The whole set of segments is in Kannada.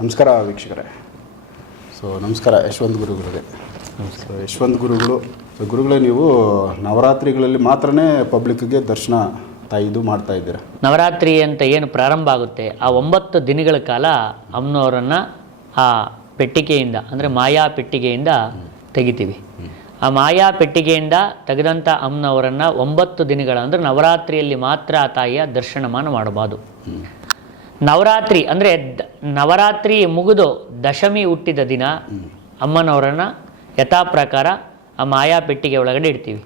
ನಮಸ್ಕಾರ ವೀಕ್ಷಕರೇ. ಸೊ ನಮಸ್ಕಾರ ಯಶವಂತ್ ಗುರುಗಳಿಗೆ ಸೊ ಯಶವಂತ್ ಗುರುಗಳು ಸೊ ಗುರುಗಳೇ ನೀವು ನವರಾತ್ರಿಗಳಲ್ಲಿ ಮಾತ್ರನೇ ಪಬ್ಲಿಕ್ಗೆ ದರ್ಶನ ತಾಯಿದು ಮಾಡ್ತಾ ಇದ್ದೀರಾ? ನವರಾತ್ರಿ ಅಂತ ಏನು ಪ್ರಾರಂಭ ಆಗುತ್ತೆ ಆ ಒಂಬತ್ತು ದಿನಗಳ ಕಾಲ ಅಮ್ಮನವರನ್ನು ಆ ಪೆಟ್ಟಿಗೆಯಿಂದ ಅಂದರೆ ಮಾಯಾ ಪೆಟ್ಟಿಗೆಯಿಂದ ತೆಗಿತೀವಿ. ಆ ಮಾಯಾ ಪೆಟ್ಟಿಗೆಯಿಂದ ತೆಗೆದಂಥ ಅಮ್ಮನವರನ್ನು ಒಂಬತ್ತು ದಿನಗಳ ಅಂದರೆ ನವರಾತ್ರಿಯಲ್ಲಿ ಮಾತ್ರ ಆ ತಾಯಿಯ ದರ್ಶನಮಾನ ಮಾಡಬಾರ್ದು. ನವರಾತ್ರಿ ಅಂದರೆ ದ- ನವರಾತ್ರಿ ಮುಗಿದು ದಶಮಿ ಹುಟ್ಟಿದ ದಿನ ಅಮ್ಮನವರನ್ನು ಯಥಾ ಪ್ರಕಾರ ಆ ಮಾಯಾ ಪೆಟ್ಟಿಗೆ ಒಳಗಡೆ ಇಡ್ತೀವಿ.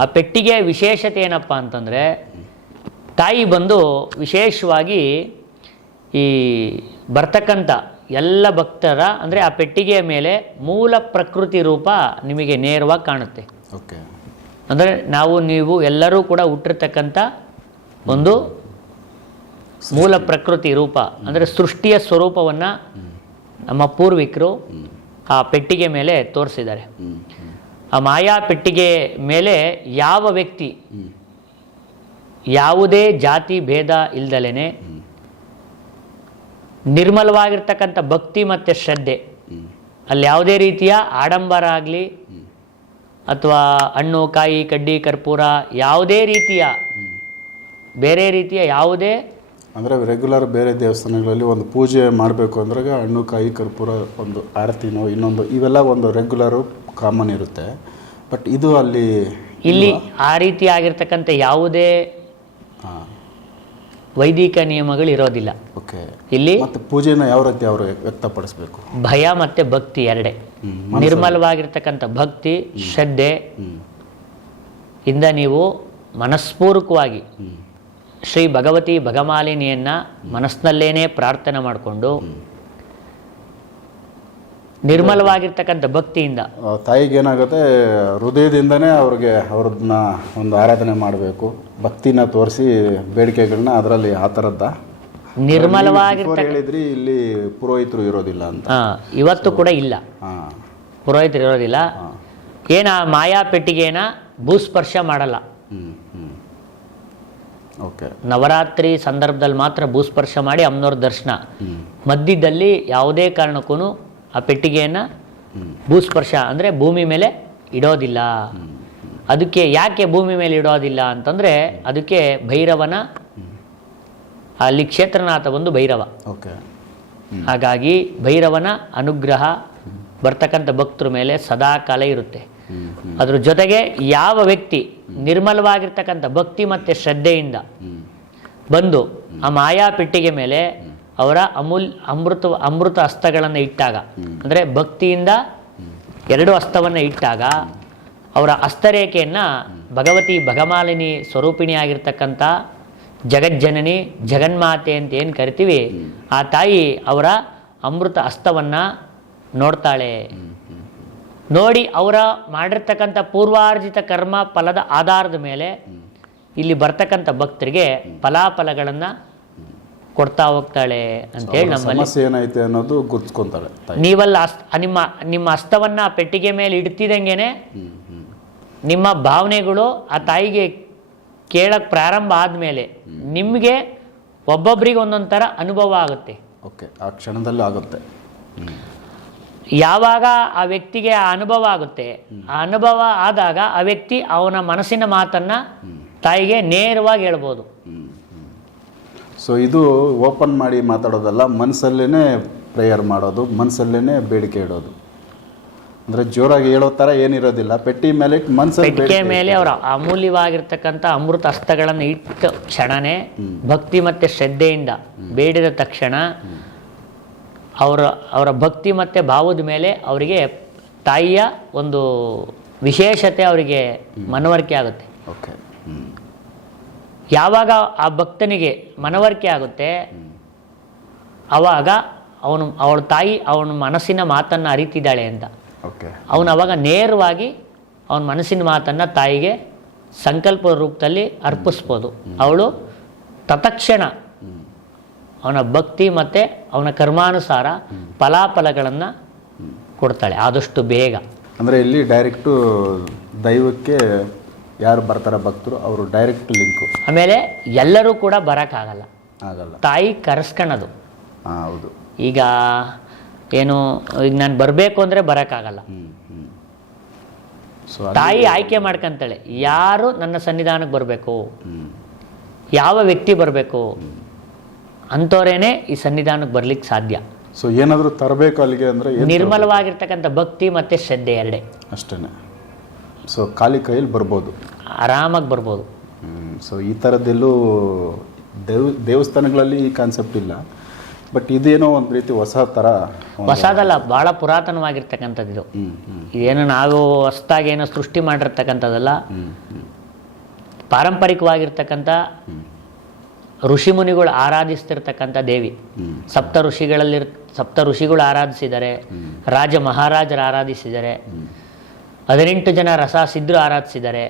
ಆ ಪೆಟ್ಟಿಗೆಯ ವಿಶೇಷತೆ ಏನಪ್ಪ ಅಂತಂದರೆ ತಾಯಿ ಬಂದು ವಿಶೇಷವಾಗಿ ಈ ಬರ್ತಕ್ಕಂಥ ಎಲ್ಲ ಭಕ್ತರ ಅಂದರೆ ಆ ಪೆಟ್ಟಿಗೆಯ ಮೇಲೆ ಮೂಲ ಪ್ರಕೃತಿ ರೂಪ ನಿಮಗೆ ನೇರವಾಗಿ ಕಾಣುತ್ತೆ. ಓಕೆ. ಅಂದರೆ ನಾವು ನೀವು ಎಲ್ಲರೂ ಕೂಡ ಹುಟ್ಟಿರ್ತಕ್ಕಂಥ ಒಂದು ಮೂಲ ಪ್ರಕೃತಿ ರೂಪ, ಅಂದರೆ ಸೃಷ್ಟಿಯ ಸ್ವರೂಪವನ್ನು ನಮ್ಮ ಪೂರ್ವಿಕರು ಆ ಪೆಟ್ಟಿಗೆ ಮೇಲೆ ತೋರಿಸಿದ್ದಾರೆ. ಆ ಮಾಯಾ ಪೆಟ್ಟಿಗೆ ಮೇಲೆ ಯಾವ ವ್ಯಕ್ತಿ ಯಾವುದೇ ಜಾತಿ ಭೇದ ಇಲ್ದಲೇ ನಿರ್ಮಲವಾಗಿರ್ತಕ್ಕಂಥ ಭಕ್ತಿ ಮತ್ತು ಶ್ರದ್ಧೆ. ಅಲ್ಲಿ ಯಾವುದೇ ರೀತಿಯ ಆಡಂಬರ ಆಗಲಿ ಅಥವಾ ಹಣ್ಣು, ಕಾಯಿ, ಕಡ್ಡಿ, ಕರ್ಪೂರ ಯಾವುದೇ ರೀತಿಯ ಬೇರೆ ರೀತಿಯ ಯಾವುದೇ ಅಂದರೆ ರೆಗ್ಯುಲರ್ ಬೇರೆ ದೇವಸ್ಥಾನಗಳಲ್ಲಿ ಒಂದು ಪೂಜೆ ಮಾಡಬೇಕು ಅಂದ್ರೆ ಹಣ್ಣು ಕಾಯಿ ಕರ್ಪೂರ ಒಂದು ಆರತಿನೋ ಇನ್ನೊಂದು ಇವೆಲ್ಲ ಒಂದು ರೆಗ್ಯುಲರು ಕಾಮನ್ ಇರುತ್ತೆ. ಬಟ್ ಇದು ಅಲ್ಲಿ ಇಲ್ಲಿ ಆ ರೀತಿ ಆಗಿರ್ತಕ್ಕಂಥ ಯಾವುದೇ ವೈದಿಕ ನಿಯಮಗಳು ಇರೋದಿಲ್ಲ. ಓಕೆ ಇಲ್ಲಿ ಮತ್ತೆ ಪೂಜೆನ ಯಾವ ರೀತಿ ಅವರು ವ್ಯಕ್ತಪಡಿಸಬೇಕು? ಭಯ ಮತ್ತೆ ಭಕ್ತಿ ಎರಡೇ. ನಿರ್ಮಲವಾಗಿರ್ತಕ್ಕಂಥ ಭಕ್ತಿ ಶ್ರದ್ಧೆ ಇಂದ ನೀವು ಮನಸ್ಪೂರ್ವಕವಾಗಿ. ಶ್ರೀ ಭಗವತಿ ಭಗಮಾಲಿನಿಯನ್ನು ಮನಸ್ಸಿನಲ್ಲೇನೆ ಪ್ರಾರ್ಥನೆ ಮಾಡಿಕೊಂಡು ನಿರ್ಮಲವಾಗಿರ್ತಕ್ಕಂಥ ಭಕ್ತಿಯಿಂದ. ತಾಯಿಗೆ ಏನಾಗುತ್ತೆ? ಹೃದಯದಿಂದನೇ ಅವ್ರಿಗೆ ಅವ್ರದ್ನ ಒಂದು ಆರಾಧನೆ ಮಾಡಬೇಕು. ಭಕ್ತಿನ ತೋರಿಸಿ ಬೇಡಿಕೆಗಳನ್ನ ಅದರಲ್ಲಿ ಆ ಥರದ್ದ ನಿರ್ಮಲವಾಗಿರ್ತ ಹೇಳಿದ್ರಿ ಇಲ್ಲಿ ಪುರೋಹಿತರು ಇರೋದಿಲ್ಲ ಅಂತ. ಇವತ್ತು ಕೂಡ ಇಲ್ಲ. ಪುರೋಹಿತರು ಇರೋದಿಲ್ಲ. ಏನ ಮಾಯಾ ಪೆಟ್ಟಿಗೆನ ಭೂಸ್ಪರ್ಶ ಮಾಡಲ್ಲ. ನವರಾತ್ರಿ ಸಂದರ್ಭದಲ್ಲಿ ಮಾತ್ರ ಭೂಸ್ಪರ್ಶ ಮಾಡಿ ಅಮ್ಮನವ್ರ ದರ್ಶನ. ಮಧ್ಯದಲ್ಲಿ ಯಾವುದೇ ಕಾರಣಕ್ಕೂ ಆ ಪೆಟ್ಟಿಗೆಯನ್ನು ಭೂಸ್ಪರ್ಶ ಅಂದರೆ ಭೂಮಿ ಮೇಲೆ ಇಡೋದಿಲ್ಲ. ಅದಕ್ಕೆ ಯಾಕೆ ಭೂಮಿ ಮೇಲೆ ಇಡೋದಿಲ್ಲ ಅಂತಂದರೆ ಅದಕ್ಕೆ ಭೈರವನ ಅಲ್ಲಿ ಕ್ಷೇತ್ರನಾಥ ಒಂದು ಭೈರವ. ಓಕೆ ಹಾಗಾಗಿ ಭೈರವನ ಅನುಗ್ರಹ ಬರ್ತಕ್ಕಂಥ ಭಕ್ತರ ಮೇಲೆ ಸದಾ ಕಾಲ ಇರುತ್ತೆ. ಅದ್ರ ಜೊತೆಗೆ ಯಾವ ವ್ಯಕ್ತಿ ನಿರ್ಮಲವಾಗಿರ್ತಕ್ಕಂಥ ಭಕ್ತಿ ಮತ್ತು ಶ್ರದ್ಧೆಯಿಂದ ಬಂದು ಆ ಮಾಯಾ ಪೆಟ್ಟಿಗೆ ಮೇಲೆ ಅವರ ಅಮೂಲ್ ಅಮೃತ ಅಮೃತ ಹಸ್ತಗಳನ್ನು ಇಟ್ಟಾಗ, ಅಂದರೆ ಭಕ್ತಿಯಿಂದ ಎರಡು ಹಸ್ತವನ್ನು ಇಟ್ಟಾಗ ಅವರ ಹಸ್ತರೇಖೆಯನ್ನು ಭಗವತಿ ಭಗಮಾಲಿನಿ ಸ್ವರೂಪಿಣಿಯಾಗಿರ್ತಕ್ಕಂಥ ಜಗಜ್ಜನನಿ ಜಗನ್ಮಾತೆ ಅಂತ ಏನು ಕರಿತೀವಿ, ಆ ತಾಯಿ ಅವರ ಅಮೃತ ಹಸ್ತವನ್ನು ನೋಡ್ತಾಳೆ. ನೋಡಿ ಅವರ ಮಾಡಿರ್ತಕ್ಕಂಥ ಪೂರ್ವಾರ್ಜಿತ ಕರ್ಮ ಫಲದ ಆಧಾರದ ಮೇಲೆ ಇಲ್ಲಿ ಬರ್ತಕ್ಕಂಥ ಭಕ್ತರಿಗೆ ಫಲಾಫಲಗಳನ್ನು ಕೊಡ್ತಾ ಹೋಗ್ತಾಳೆ ಅಂತೇಳಿ ನಮ್ಮಲ್ಲಿ ಏನೈತೆ ಅನ್ನೋದು ಗುರ್ತ್ಕೊಂತಾಳೆ ತಾಯಿ. ನೀವಲ್ಲ ಅಸ್ ನಿಮ್ಮ ನಿಮ್ಮ ಹಸ್ತವನ್ನ ಆ ಪೆಟ್ಟಿಗೆ ಮೇಲೆ ಇಡ್ತಿದಂಗೆನೆ ನಿಮ್ಮ ಭಾವನೆಗಳು ಆ ತಾಯಿಗೆ ಕೇಳಕ್ಕೆ ಪ್ರಾರಂಭ ಆದಮೇಲೆ ನಿಮಗೆ ಒಬ್ಬೊಬ್ಬರಿಗೆ ಒಂದೊಂದು ಥರ ಅನುಭವ ಆಗುತ್ತೆ. ಓಕೆ ಆ ಕ್ಷಣದಲ್ಲಿ ಆಗುತ್ತೆ. ಯಾವಾಗ ಆ ವ್ಯಕ್ತಿಗೆ ಆ ಅನುಭವ ಆಗುತ್ತೆ ಆ ಅನುಭವ ಆದಾಗ ಆ ವ್ಯಕ್ತಿ ಅವನ ಮನಸ್ಸಿನ ಮಾತನ್ನ ತಾಯಿಗೆ ನೇರವಾಗಿ ಹೇಳ್ಬೋದು. ಸೊ ಇದು ಓಪನ್ ಮಾಡಿ ಮಾತಾಡೋದಲ್ಲ ಮನಸ್ಸಲ್ಲೇ ಪ್ರೇಯರ್ ಮಾಡೋದು ಮನಸ್ಸಲ್ಲೇ ಬೇಡಿಕೆ ಇಡೋದು. ಅಂದರೆ ಜೋರಾಗಿ ಹೇಳೋ ಥರ ಏನಿರೋದಿಲ್ಲ ಪೆಟ್ಟಿ ಮೇಲೆ ಇಟ್ಟು ಮನಸ್ಸಲ್ಲಿ ಪೆಟ್ಟಿಗೆ ಮೇಲೆ ಅವರ ಅಮೂಲ್ಯವಾಗಿರ್ತಕ್ಕಂಥ ಅಮೃತ ಹಸ್ತಗಳನ್ನು ಇಟ್ಟ ಕ್ಷಣನೇ ಭಕ್ತಿ ಮತ್ತು ಶ್ರದ್ಧೆಯಿಂದ ಬೇಡಿದ ತಕ್ಷಣ ಅವರ ಅವರ ಭಕ್ತಿ ಮತ್ತು ಭಾವದ ಮೇಲೆ ಅವರಿಗೆ ತಾಯಿಯ ಒಂದು ವಿಶೇಷತೆ ಅವರಿಗೆ ಮನವರಿಕೆ ಆಗುತ್ತೆ. ಓಕೆ. ಯಾವಾಗ ಆ ಭಕ್ತನಿಗೆ ಮನವರಿಕೆ ಆಗುತ್ತೆ ಅವಾಗ ಅವನು ಅವಳ ತಾಯಿ ಅವನ ಮನಸ್ಸಿನ ಮಾತನ್ನು ಅರಿತಿದ್ದಾಳೆ ಅಂತ. ಓಕೆ. ಅವನು ಅವಾಗ ನೇರವಾಗಿ ಅವನ ಮನಸ್ಸಿನ ಮಾತನ್ನು ತಾಯಿಗೆ ಸಂಕಲ್ಪ ರೂಪದಲ್ಲಿ ಅರ್ಪಿಸ್ಬೋದು. ಅವಳು ತತ್ಕ್ಷಣ ಅವನ ಭಕ್ತಿ ಮತ್ತು ಅವನ ಕರ್ಮಾನುಸಾರ ಫಲಾಫಲಗಳನ್ನು ಕೊಡ್ತಾಳೆ ಆದಷ್ಟು ಬೇಗ. ಅಂದರೆ ಇಲ್ಲಿ ಡೈರೆಕ್ಟು ದೈವಕ್ಕೆ ಯಾರು ಬರ್ತಾರೆ ಭಕ್ತರು ಅವರು ಡೈರೆಕ್ಟ್ ಲಿಂಕು ಆಮೇಲೆ ಎಲ್ಲರೂ ಕೂಡ ಬರೋಕ್ಕಾಗಲ್ಲ. ಆಗಲ್ಲ. ತಾಯಿ ಕರೆಸ್ಕೊಳ್ಳೋದು ಹಾಂ ಹೌದು. ಈಗ ಏನು ಈಗ ನಾನು ಬರಬೇಕು ಅಂದರೆ ಬರೋಕ್ಕಾಗಲ್ಲ. ತಾಯಿ ಆಯ್ಕೆ ಮಾಡ್ಕಂತಾಳೆ ಯಾರು ನನ್ನ ಸನ್ನಿಧಾನಕ್ಕೆ ಬರಬೇಕು ಯಾವ ವ್ಯಕ್ತಿ ಬರಬೇಕು ಅಂಥವ್ರೇನೆ ಈ ಸನ್ನಿಧಾನಕ್ಕೆ ಬರ್ಲಿಕ್ಕೆ ಸಾಧ್ಯ. ಸೊ ಏನಾದರೂ ತರಬೇಕು ಅಲ್ಲಿಗೆ ಅಂದರೆ ನಿರ್ಮಲವಾಗಿರ್ತಕ್ಕಂಥ ಭಕ್ತಿ ಮತ್ತು ಶ್ರದ್ಧೆ ಎರಡೇ. ಅಷ್ಟೇ ಸೊ ಖಾಲಿ ಕೈಯಲ್ಲಿ ಬರ್ಬೋದು. ಆರಾಮಾಗಿ ಬರ್ಬೋದು. ಸೊ ಈ ಥರದ್ದೆಲ್ಲೂ ದೇವ್ ದೇವಸ್ಥಾನಗಳಲ್ಲಿ ಈ ಕಾನ್ಸೆಪ್ಟ್ ಇಲ್ಲ. ಬಟ್ ಇದೇನೋ ಒಂದು ರೀತಿ ಹೊಸ ಥರ ಹೊಸದಲ್ಲ ಭಾಳ ಪುರಾತನವಾಗಿರ್ತಕ್ಕಂಥದ್ದು ಇದು. ಇದೇನು ನಾವು ಹೊಸ್ದಾಗಿ ಏನೋ ಸೃಷ್ಟಿ ಮಾಡಿರ್ತಕ್ಕಂಥದ್ದಲ್ಲ. ಪಾರಂಪರಿಕವಾಗಿರ್ತಕ್ಕಂಥ ಋಷಿಮುನಿಗಳು ಆರಾಧಿಸ್ತಿರ್ತಕ್ಕಂಥ ದೇವಿ. ಸಪ್ತ ಋಷಿಗಳಲ್ಲಿ ಸಪ್ತ ಋಷಿಗಳು ಆರಾಧಿಸಿದ್ದಾರೆ ರಾಜ ಮಹಾರಾಜರು ಆರಾಧಿಸಿದ್ದಾರೆ ಹದಿನೆಂಟು ಜನ ರಸಾಸಿದ್ರು ಆರಾಧಿಸಿದ್ದಾರೆ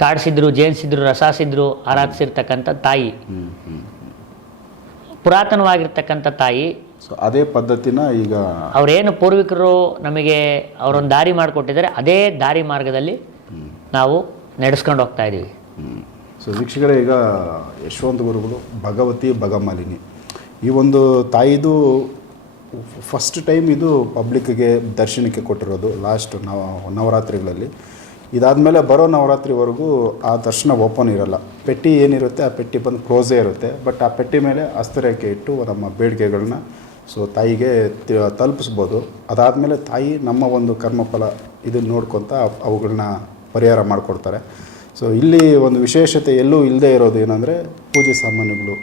ಕಾಡಿಸಿದ್ರು ಜೇನ್ಸಿದ್ರು ರಸಾಸಿದ್ರು ಆರಾಧಿಸಿರ್ತಕ್ಕಂಥ ತಾಯಿ. ಪುರಾತನವಾಗಿರ್ತಕ್ಕಂಥ ತಾಯಿ. ಅದೇ ಪದ್ಧತಿನ ಈಗ ಅವರೇನು ಪೂರ್ವಿಕರು ನಮಗೆ ಅವರೊಂದು ದಾರಿ ಮಾಡಿಕೊಟ್ಟಿದ್ದಾರೆ ಅದೇ ದಾರಿ ಮಾರ್ಗದಲ್ಲಿ ನಾವು ನಡೆಸ್ಕೊಂಡು ಹೋಗ್ತಾ ಇದ್ದೀವಿ. ಸೊ ವೀಕ್ಷಕರೇ, ಈಗ ಯಶವಂತ ಗುರುಗಳು, ಭಗವತಿ ಭಗಮಾಲಿನಿ. ಈ ಒಂದು ತಾಯಿದು ಫಸ್ಟ್ ಟೈಮ್ ಇದು ಪಬ್ಲಿಕ್ಗೆ ದರ್ಶನಕ್ಕೆ ಕೊಟ್ಟಿರೋದು ಲಾಸ್ಟ್ ನವ, ನವರಾತ್ರಿಗಳಲ್ಲಿ. ಇದಾದಮೇಲೆ ಬರೋ ನವರಾತ್ರಿವರೆಗೂ ಆ ದರ್ಶನ ಓಪನ್ ಇರಲ್ಲ. ಪೆಟ್ಟಿ ಏನಿರುತ್ತೆ, ಆ ಪೆಟ್ಟಿ ಬಂದು ಕ್ಲೋಸೇ ಇರುತ್ತೆ. ಬಟ್ ಆ ಪೆಟ್ಟಿ ಮೇಲೆ ಅಸ್ತರಕ್ಕೆ ಇಟ್ಟು ನಮ್ಮ ಬೇಡಿಕೆಗಳನ್ನ ಸೊ ತಾಯಿಗೆ ತಲುಪಿಸ್ಬೋದು. ಅದಾದಮೇಲೆ ತಾಯಿ ನಮ್ಮ ಒಂದು ಕರ್ಮಫಲ ಇದನ್ನು ನೋಡ್ಕೊತ ಅವುಗಳನ್ನ ಪರಿಹಾರ ಮಾಡಿಕೊಡ್ತಾರೆ. ಸೊ ಇಲ್ಲಿ ಒಂದು ವಿಶೇಷತೆ ಎಲ್ಲೂ ಇಲ್ಲದೆ ಇರೋದು ಏನಂದರೆ ಪೂಜೆ ಸಾಮಾನುಗಳು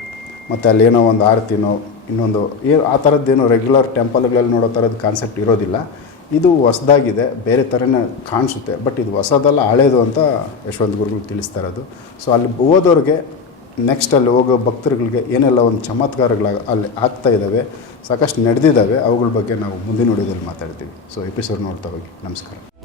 ಮತ್ತು ಅಲ್ಲೇನೋ ಒಂದು ಆರತಿನೋ, ಇನ್ನೊಂದು ಏನು ಆ ಥರದ್ದೇನು ರೆಗ್ಯುಲರ್ ಟೆಂಪಲ್ಗಳಲ್ಲಿ ನೋಡೋ ಥರದ್ದು ಕಾನ್ಸೆಪ್ಟ್ ಇರೋದಿಲ್ಲ. ಇದು ಹೊಸದಾಗಿದೆ, ಬೇರೆ ಥರನೇ ಕಾಣಿಸುತ್ತೆ. ಬಟ್ ಇದು ಹೊಸದಲ್ಲ, ಹಳೇದು ಅಂತ ಯಶವಂತ ಗುರುಗಳು ತಿಳಿಸ್ತಾ ಇರೋದು. ಸೊ ಅಲ್ಲಿ ಹೋದವ್ರಿಗೆ ನೆಕ್ಸ್ಟ್ ಅಲ್ಲಿ ಹೋಗೋ ಭಕ್ತರುಗಳಿಗೆ ಏನೆಲ್ಲ ಒಂದು ಚಮತ್ಕಾರಗಳ ಅಲ್ಲಿ ಆಗ್ತಾ ಇದ್ದಾವೆ ಸಾಕಷ್ಟು ನಡೆದಿದ್ದಾವೆ ಅವುಗಳ ಬಗ್ಗೆ ನಾವು ಮುಂದಿನ ವಿಡಿಯೋದಲ್ಲಿ ಮಾತಾಡ್ತೀವಿ. ಸೊ ಎಪಿಸೋಡ್ ನೋಡ್ತಾ ಹೋಗಿ. ನಮಸ್ಕಾರ.